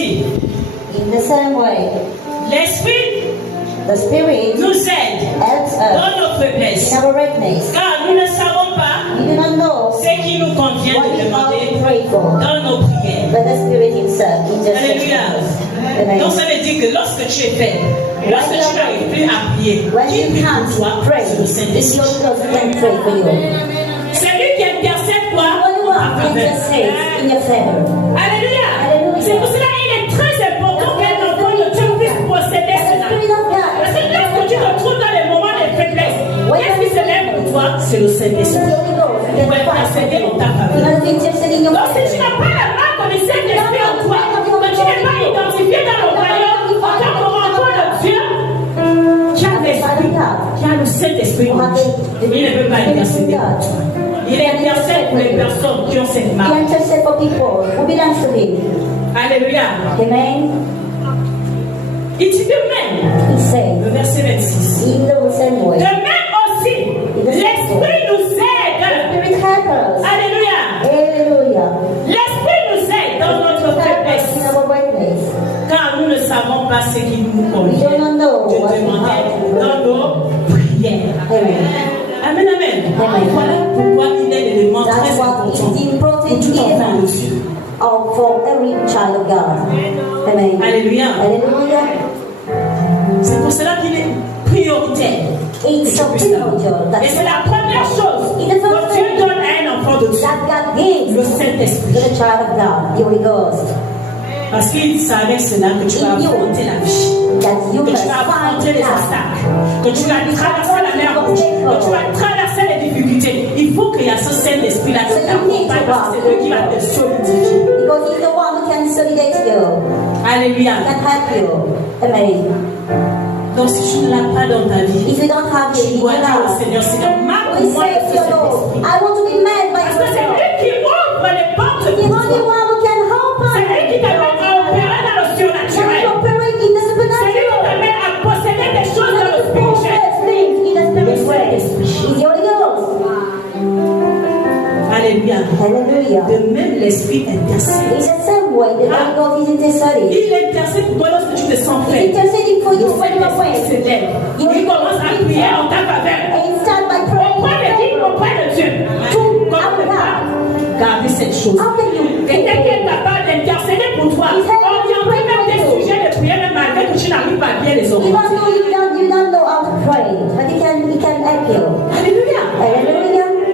aussi, In the same way, l'Esprit the Spirit nous aide helps us dans nos faiblesses. in our weakness. Car nous ne savons pas We do not know ce qui nous convient what de we ought to demander pray for, dans nos prières. but the Spirit Himself intercedes Alléluia. for us. Amen. Donc ça veut dire que lorsque tu es faible, lorsque tu n'arrives plus à prier, When qui you prie can't pour toi? pray, C'est le it's Saint-Esprit. your God who can pray for you. C'est lui qui intercède The quoi? only one who intercedes in your favor. Alléluia. Alléluia. C'est pour cela qu'il est très important qu'un enfant de Dieu puisse posséder The cela. Spirit of God Parce que lorsque tu te trouves dans les moments de faiblesse, qu'est-ce qui se lève pour toi? C'est le is the Saint-Esprit. Holy Ghost who Pour can fight for intercéder en you. ta Do faveur. not intercede in your Donc si tu favor. n'as pas la main comme le Saint-Esprit en toi, que tu n'es pas identifié dans le royaume en tant qu'enfant de Dieu, qui a l'Esprit, qui a le Saint-Esprit en lui, il ne peut pas intercéder pour toi. Il intercède pour les personnes qui ont cette He marque. intercedes for people who belongs to Him. Alléluia. Amen. Il dit de même, He says, le verset 26. in the same way, De même aussi, l'Esprit nous aide. Spirit help us. Alléluia. Hallelujah. L'Esprit nous aide dans notre Help us faiblesse. in our weakness. Car nous ne savons pas ce qui nous We convient do not know de what we demander have. dans nos prières. Amen. Amen, amen. Amen. Voilà pourquoi il est l'élément très That's what important is pour important tout enfant de element Dieu. for every child of God. Amen. Alléluia. Hallelujah. C'est pour cela qu'il est prioritaire. It's so primordial Et that c'est la première chose It is the que first Dieu thing donne à un enfant de Dieu. that God gives Le to Saint-Esprit. the child of God, the Holy Ghost, Parce qu'il savait cela que tu vas affronter la vie. that you Que must tu vas find affronter les God. obstacles. Que tu vas traverser la mer rouge. Que tu vas traverser les difficultés. Il faut qu'il y ait ce Saint-Esprit-là qui t'accompagne parce que c'est lui qui va te solidifier. Because He's the one who can solidate you, Alléluia. can help you. Amen. Donc si tu ne l'as pas dans ta vie, If you don't have tu it in your dois dire au life, Seigneur, Seigneur, we marque-moi say de to ce your Lord, Saint-Esprit. I want to be made by Parce que c'est yourself. lui qui ouvre les portes He's the pour only toi. one who can help us. C'est lui qui t'amène à opérer dans le Can surnaturel. operate in the C'est lui qui supernatural. t'amène à posséder des choses dans le To spirituel. possess things in the spirit way. He's the Holy Ghost. Alléluia. Hallelujah. De même, l'Esprit intercède. In the same way, the Holy Ghost is interceding. Il intercède pour toi lorsque tu te sens He's faible. interceding for you when you are Saint-Esprit weak. se lève. Il commence à prier en ta faveur. And you start by praying. Auprès de qui? Auprès de Dieu. Comment ne pas garder cette chose? How can you Quelqu'un qui est capable d'intercéder pour toi. Orienter même des sujets de prière, même malgré que tu n'arrives pas à bien les even orienter.